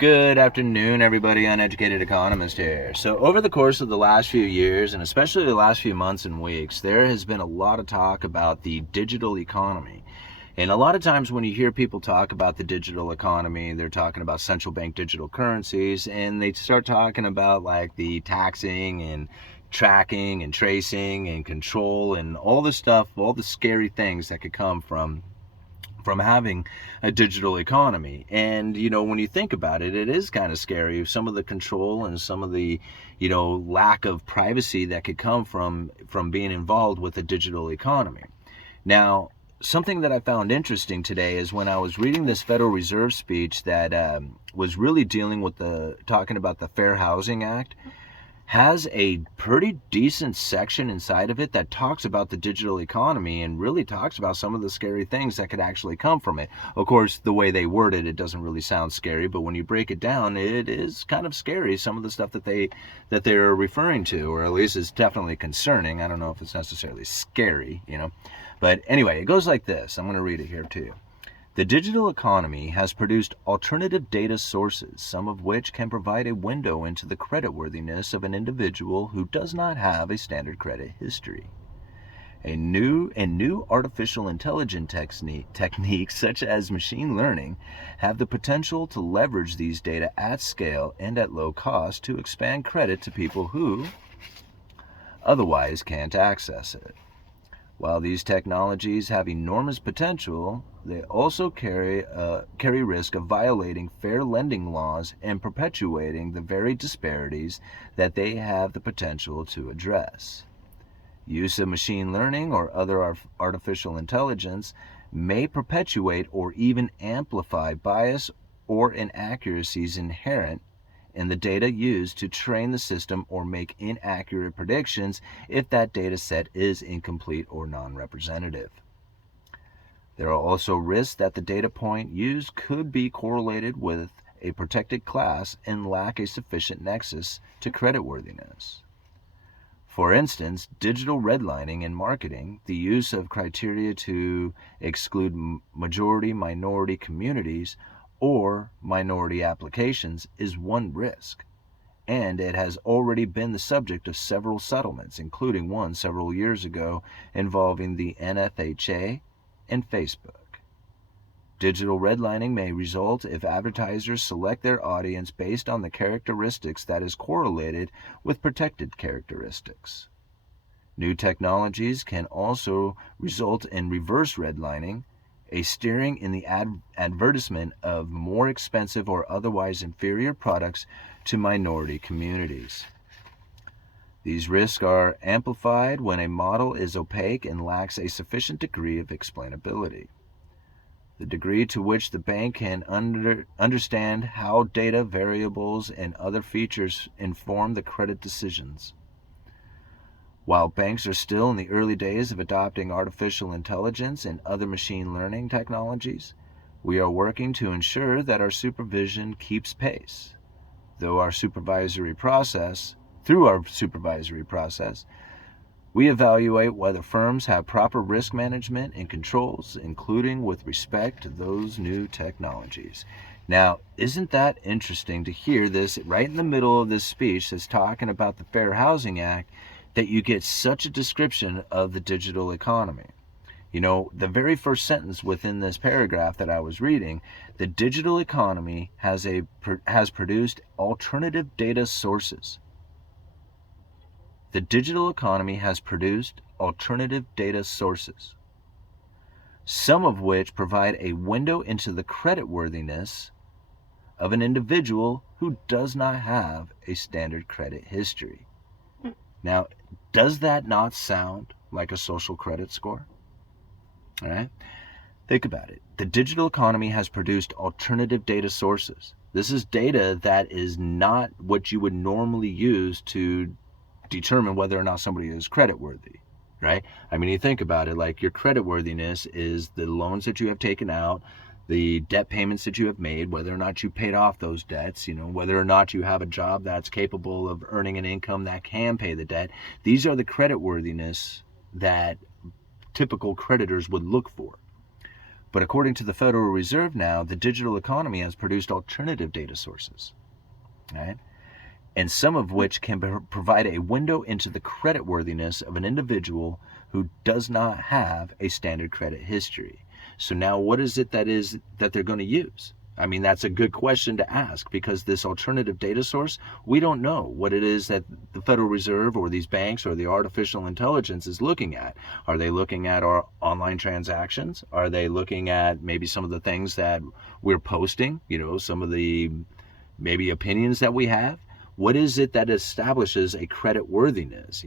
Good afternoon, everybody. Uneducated Economist here. So over the course of the last few years, and especially the last few months and weeks, there has been a lot of talk about the digital economy. And a lot of times when you hear people talk about the digital economy, they're talking about central bank digital currencies, and they start talking about like the taxing and tracking and tracing and control and all the stuff, all the scary things that could come from having a digital economy. And when you think about it, it is kind of scary, some of the control and some of the lack of privacy that could come from being involved with a digital economy. Now, something that I found interesting today is when I was reading this Federal Reserve speech that was really dealing with talking about the Fair Housing Act, has a pretty decent section inside of it that talks about the digital economy and really talks about some of the scary things that could actually come from it. Of course, the way they word it, it doesn't really sound scary, but when you break it down, it is kind of scary, some of the stuff that they're referring to, or at least it's definitely concerning. I don't know if it's necessarily scary, But anyway, it goes like this. I'm going to read it here to you. The digital economy has produced alternative data sources, some of which can provide a window into the creditworthiness of an individual who does not have a standard credit history. New artificial intelligence techniques such as machine learning have the potential to leverage these data at scale and at low cost to expand credit to people who otherwise can't access it. While these technologies have enormous potential, they also carry risk of violating fair lending laws and perpetuating the very disparities that they have the potential to address. Use of machine learning or other artificial intelligence may perpetuate or even amplify bias or inaccuracies inherent in the data used to train the system or make inaccurate predictions if that data set is incomplete or non-representative. There are also risks that the data point used could be correlated with a protected class and lack a sufficient nexus to creditworthiness. For instance, digital redlining in marketing, the use of criteria to exclude majority-minority communities or minority applications is one risk, and it has already been the subject of several settlements, including one several years ago involving the NFHA and Facebook. Digital redlining may result if advertisers select their audience based on the characteristics that is correlated with protected characteristics. New technologies can also result in reverse redlining, a steering in the advertisement of more expensive or otherwise inferior products to minority communities. These risks are amplified when a model is opaque and lacks a sufficient degree of explainability. The degree to which the bank can understand how data, variables, and other features inform the credit decisions. While banks are still in the early days of adopting artificial intelligence and other machine learning technologies, we are working to ensure that our supervision keeps pace. Through our supervisory process, we evaluate whether firms have proper risk management and controls, including with respect to those new technologies. Now, isn't that interesting to hear this right in the middle of this speech that's talking about the Fair Housing Act, that you get such a description of the digital economy? The very first sentence within this paragraph that I was reading, the digital economy has produced alternative data sources. The digital economy has produced alternative data sources, some of which provide a window into the creditworthiness of an individual who does not have a standard credit history. Now, does that not sound like a social credit score? All right? Think about it. The digital economy has produced alternative data sources. This is data that is not what you would normally use to determine whether or not somebody is creditworthy, right? I mean, you think about it, like your creditworthiness is the loans that you have taken out, the debt payments that you have made, whether or not you paid off those debts, whether or not you have a job that's capable of earning an income that can pay the debt. These are the creditworthiness that typical creditors would look for. But according to the Federal Reserve now, the digital economy has produced alternative data sources, right? And some of which can provide a window into the creditworthiness of an individual who does not have a standard credit history. So now what is it that they're going to use? I mean, that's a good question to ask, because this alternative data source, we don't know what it is that the Federal Reserve or these banks or the artificial intelligence is looking at. Are they looking at our online transactions? Are they looking at maybe some of the things that we're posting, some of the maybe opinions that we have? What is it that establishes a credit worthiness?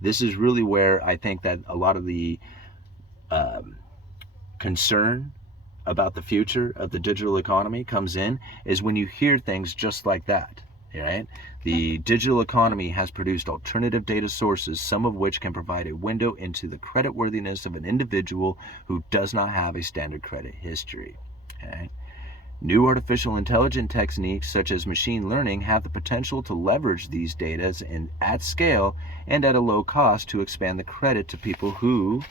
This is really where I think that a lot of the concern about the future of the digital economy comes in, is when you hear things just like that, right? The digital economy has produced alternative data sources, some of which can provide a window into the creditworthiness of an individual who does not have a standard credit history. Okay? New artificial intelligence techniques such as machine learning have the potential to leverage these data at scale and at a low cost to expand the credit to people who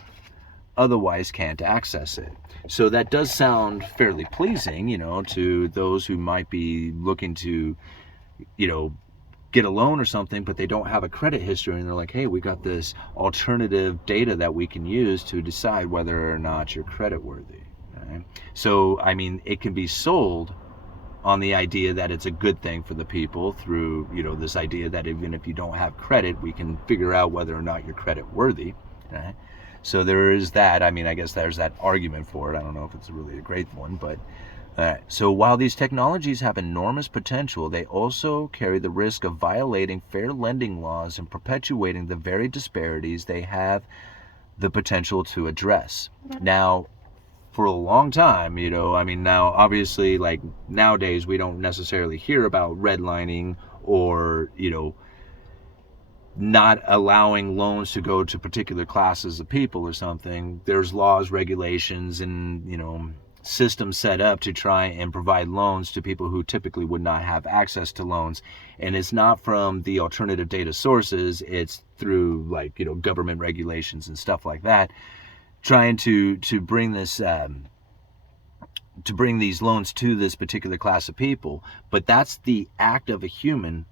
otherwise can't access it. So that does sound fairly pleasing, to those who might be looking to, get a loan or something, but they don't have a credit history, and they're like, hey, we got this alternative data that we can use to decide whether or not you're creditworthy. Okay? So, I mean, it can be sold on the idea that it's a good thing for the people through, this idea that even if you don't have credit, we can figure out whether or not you're creditworthy. Right? So there is that. I mean, I guess there's that argument for it. I don't know if it's really a great one, but so while these technologies have enormous potential, they also carry the risk of violating fair lending laws and perpetuating the very disparities they have the potential to address. Now, for a long time, now obviously, like nowadays, we don't necessarily hear about redlining or, not allowing loans to go to particular classes of people or something. There's laws, regulations, and, systems set up to try and provide loans to people who typically would not have access to loans. And it's not from the alternative data sources, it's through government regulations and stuff like that, trying to bring this to bring these loans to this particular class of people. But that's the act of a human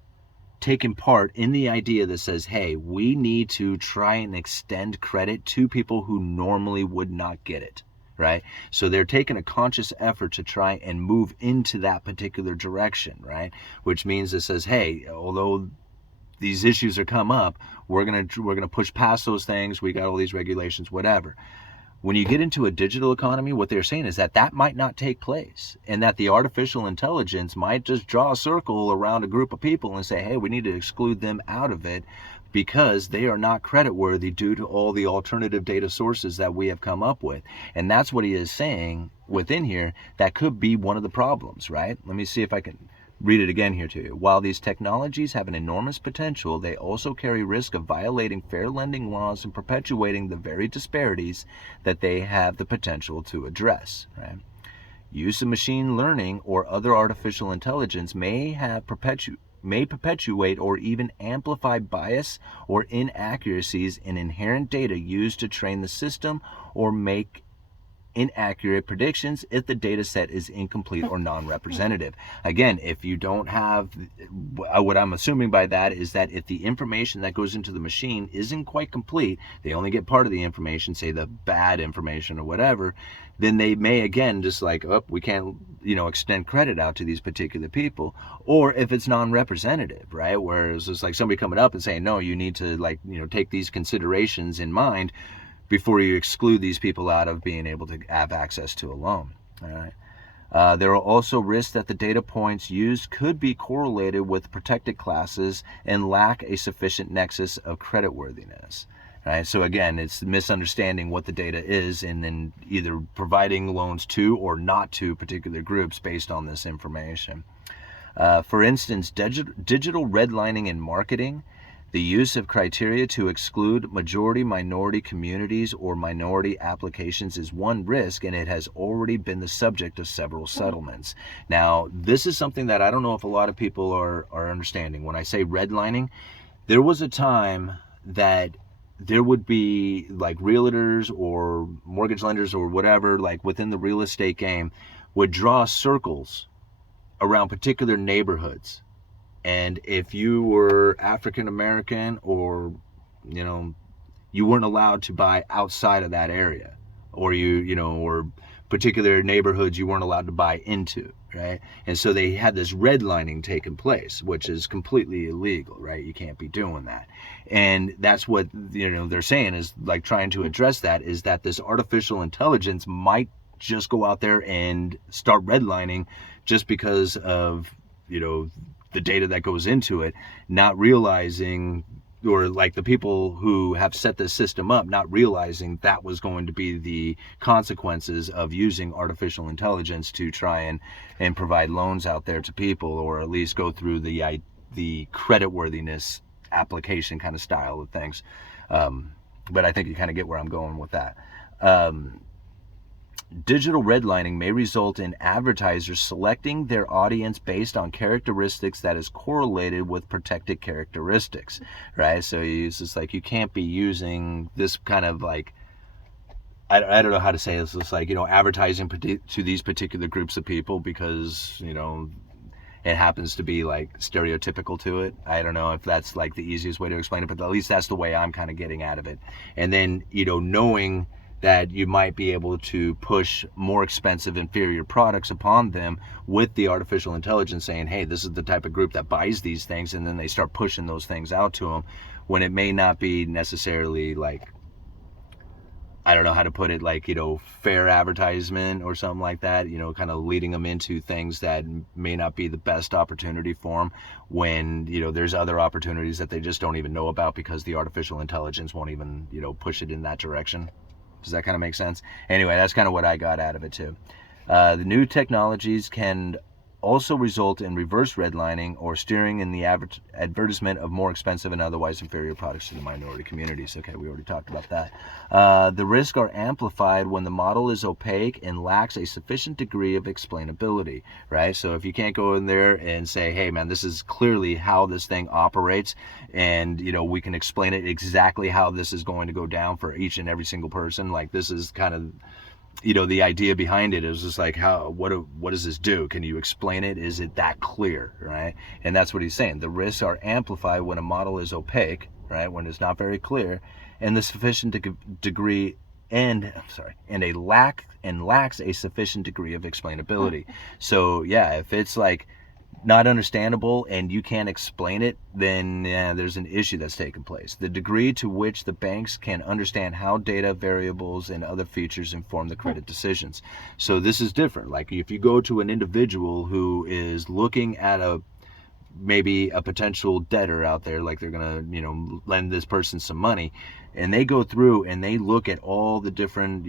taking part in the idea that says, hey, we need to try and extend credit to people who normally would not get it, right? So they're taking a conscious effort to try and move into that particular direction, right? Which means it says, hey, although these issues are come up, we're gonna push past those things. We got all these regulations, whatever. When you get into a digital economy, what they're saying is that might not take place, and that the artificial intelligence might just draw a circle around a group of people and say, hey, we need to exclude them out of it because they are not creditworthy due to all the alternative data sources that we have come up with. And that's what he is saying within here. That could be one of the problems, right? Let me see if I can read it again here to you. While these technologies have an enormous potential, they also carry risk of violating fair lending laws and perpetuating the very disparities that they have the potential to address. Right? Use of machine learning or other artificial intelligence may perpetuate or even amplify bias or inaccuracies in inherent data used to train the system, or make inaccurate predictions if the data set is incomplete or non-representative. Again, if you don't have, what I'm assuming by that is that if the information that goes into the machine isn't quite complete, they only get part of the information, say the bad information or whatever, then they may again just like, oh, we can't, extend credit out to these particular people. Or if it's non-representative, right? Whereas it's like somebody coming up and saying, no, you need to take these considerations in mind before you exclude these people out of being able to have access to a loan. All right. There are also risks that the data points used could be correlated with protected classes and lack a sufficient nexus of creditworthiness. Right? So again, it's misunderstanding what the data is and then either providing loans to or not to particular groups based on this information. For instance, digital redlining in marketing, the use of criteria to exclude majority minority communities or minority applications is one risk, and it has already been the subject of several settlements. Now, this is something that I don't know if a lot of people are understanding. When I say redlining, there was a time that there would be like realtors or mortgage lenders or whatever, like within the real estate game, would draw circles around particular neighborhoods. And if you were African American, or you weren't allowed to buy outside of that area, or or particular neighborhoods you weren't allowed to buy into, right? And so they had this redlining taking place, which is completely illegal, right? You can't be doing that. And that's what they're saying is like trying to address that, is that this artificial intelligence might just go out there and start redlining just because of the data that goes into it, not realizing, or like the people who have set this system up not realizing that was going to be the consequences of using artificial intelligence to try and provide loans out there to people, or at least go through the creditworthiness application kind of style of things. But I think you kind of get where I'm going with that. Digital redlining may result in advertisers selecting their audience based on characteristics that is correlated with protected characteristics, right? So it's just like you can't be using this kind of like, I don't know how to say this. It's like, advertising to these particular groups of people because, it happens to be like stereotypical to it. I don't know if that's like the easiest way to explain it, but at least that's the way I'm kind of getting out of it. And then, knowing that you might be able to push more expensive, inferior products upon them with the artificial intelligence saying, hey, this is the type of group that buys these things, and then they start pushing those things out to them when it may not be necessarily like, I don't know how to put it, like, fair advertisement or something like that, kind of leading them into things that may not be the best opportunity for them when, there's other opportunities that they just don't even know about because the artificial intelligence won't even, push it in that direction. Does that kind of make sense? Anyway, that's kind of what I got out of it too. The new technologies can also result in reverse redlining or steering in the advertisement of more expensive and otherwise inferior products to the minority communities. Okay, we already talked about that. The risks are amplified when the model is opaque and lacks a sufficient degree of explainability, right? So if you can't go in there and say, hey man, this is clearly how this thing operates, and we can explain it exactly how this is going to go down for each and every single person, like this is kind of the idea behind it is just like, what does this do? Can you explain it? Is it that clear, right? And that's what he's saying. The risks are amplified when a model is opaque, right? When it's not very clear, and the sufficient degree lacks a sufficient degree of explainability. So yeah, if it's like not understandable and you can't explain it, then there's an issue that's taken place. The degree to which the banks can understand how data, variables, and other features inform the credit decisions. So this is different. Like if you go to an individual who is looking at maybe a potential debtor out there, like they're gonna lend this person some money, and they go through and they look at all the different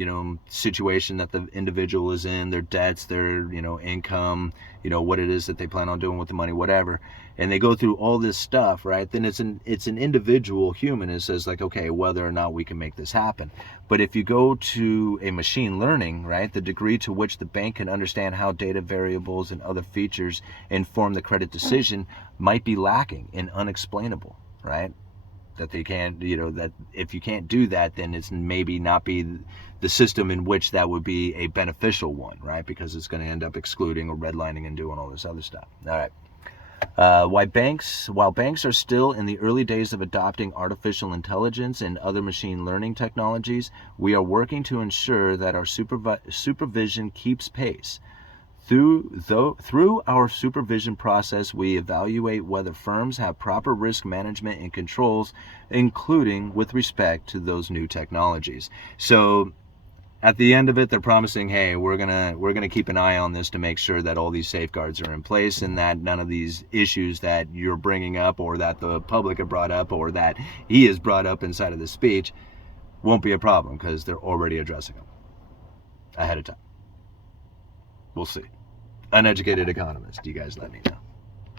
situation that the individual is in, their debts, their income, what it is that they plan on doing with the money, whatever, and they go through all this stuff, right? Then it's an individual human and says like, okay, whether or not we can make this happen. But if you go to a machine learning, right, the degree to which the bank can understand how data, variables, and other features inform the credit decision might be lacking and unexplainable, right? That they can't, that if you can't do that, then it's maybe not be the system in which that would be a beneficial one, right? Because it's going to end up excluding or redlining and doing all this other stuff. All right. While banks are still in the early days of adopting artificial intelligence and other machine learning technologies, we are working to ensure that our supervision keeps pace. Through our supervision process, we evaluate whether firms have proper risk management and controls, including with respect to those new technologies. So at the end of it, they're promising, hey, we're gonna keep an eye on this to make sure that all these safeguards are in place and that none of these issues that you're bringing up or that the public have brought up or that he has brought up inside of the speech won't be a problem because they're already addressing them ahead of time. We'll see. Uneducated Economist, you guys let me know.